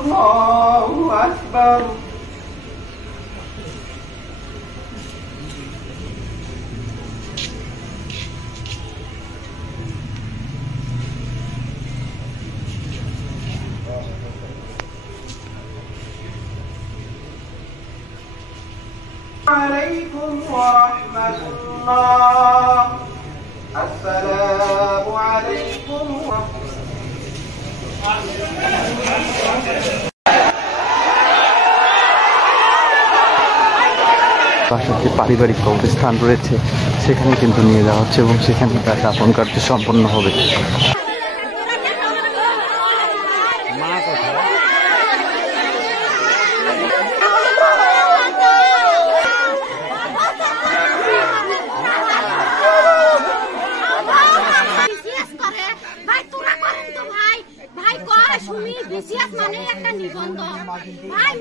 আল্লাহু আকবার। عليكم ورحمة الله. السلام عليكم ورحمة বাসার যে পারিবারিক কবরস্থান রয়েছে সেখানে কিন্তু নিয়ে যাওয়া হচ্ছে এবং সেখানে তার দাফন কার্য সম্পন্ন হবে। ভাই কয় শুনি বিসিএস মানে একটা নিবন্ধন ভাই।